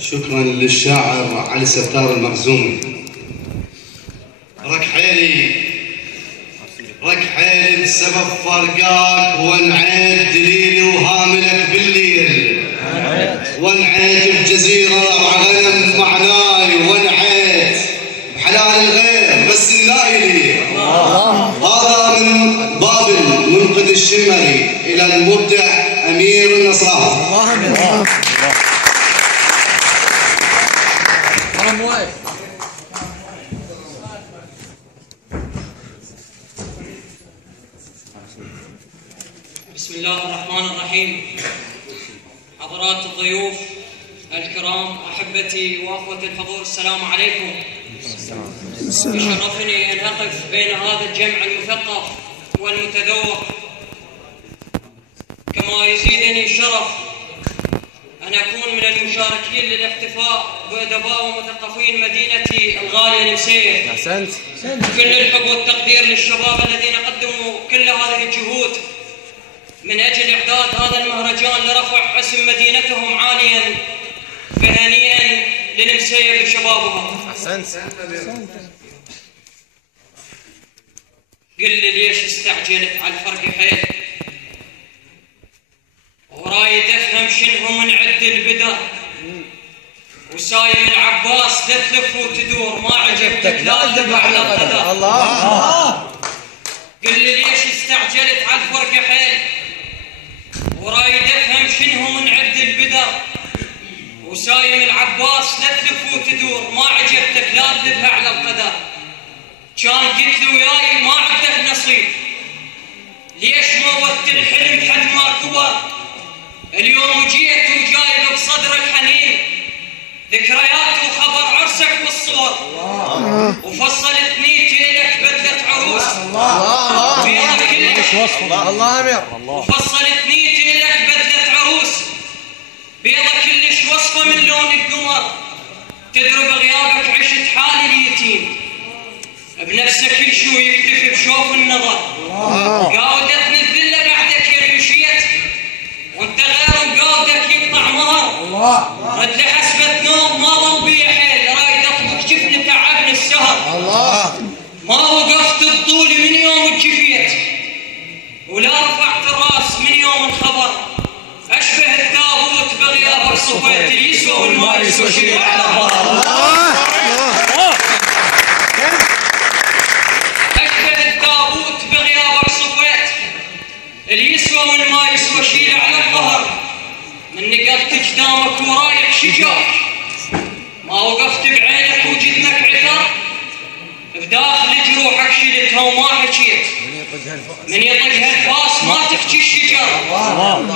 شكرا للشاعر علي ستار المخزومي. ركحيلي بسبب فرقاك، وانعيت دليلي وهاملك بالليل، وانعيت بجزيرة ربع غنم معناي، وانعيت بحلال الغير بس اللايلي. هذا من بابل منقذ الشمري إلى المبدع أمير النصارى. بسم الله الرحمن الرحيم. حضرات الضيوف الكرام، أحبتي وأخوتي الحضور، السلام عليكم. يشرفني أن أقف بين هذا الجمع المثقف والمتذوق، كما يزيدني الشرف أن أكون من المشاركين للاحتفاء بأدباء ومثقفين مدينتي الغالية نمسية. أحسنت. كل الحب والتقدير للشباب الذين قدموا كل هذه الجهود من أجل إعداد هذا المهرجان لرفع اسم مدينتهم عاليا، فهنيئا لنمسية بشبابها. أحسنت. قل لي ليش استعجلت على الفرق حيل، ورايد أفهم شنو من عد البدر، وسايم العباس تلف وتدور، ما عجبتك لا تذبح على القدر. الله. قل لي ليش استعجلت على الفرق حيل، ورايد افهم شنو من عد البدر، وسايم العباس تلف وتدور، ما عجبتك لا تذبح على القدر. كان قلت له وياي ما عندك نصيب، ليش موت الحلم حد ما كبر، اليوم جيت وجايب بصدر الحنين ذكريات وخبر عرسك والصور، وفصلت نيتي لك بدلة عروس. الله أمير. وفصلت نيتي لك بدلة عروس، بيضة كلش وصفة من لون القمر، تدري بغيابك عشت حالي اليتيم، بنفسك كل شو يكتفي بشوف النظر. قاودتني الذلة بعدك يا ريشيت، وانت غير مقاودك يقطع مهر. رد حسبة نوم ما ظل بي حيل، رايد اطلق جفني تعبني السهر. ما وقفت الطول من يوم الجفيت، ولا رفعت الراس من يوم الخبر، اشبه التابوت بغيابك صفيت، اليسوى والما يسوى شيء على البر. اشبه التابوت بغيابك صفيت، اليسوى والما يسوى شيء على الظهر، من نقلت قدامك ورايك شجاع، ما وقفت بعينك وجدنك عثر، بداخل جروحك شلتها وما حكيت، من يطقها الفاس ما تحكي الشجر.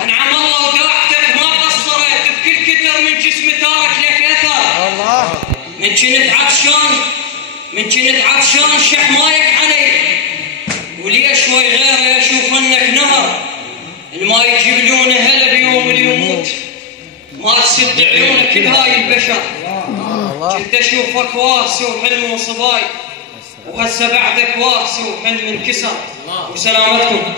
انعم الله وداعتك ما قصرت، بكل كتر من جسم تارك لك اثر. من كنت عطشان شح مايك علي، ولي شوي غيره اشوف انك نهر، الماي يجيب لونه هلا بيوم اللي يموت، ما تسد عيونك كل هاي البشر. كنت اشوفك واسي وحلم وصباي، وهسه بعدك واسي وحلم انكسر. وسلامتكم.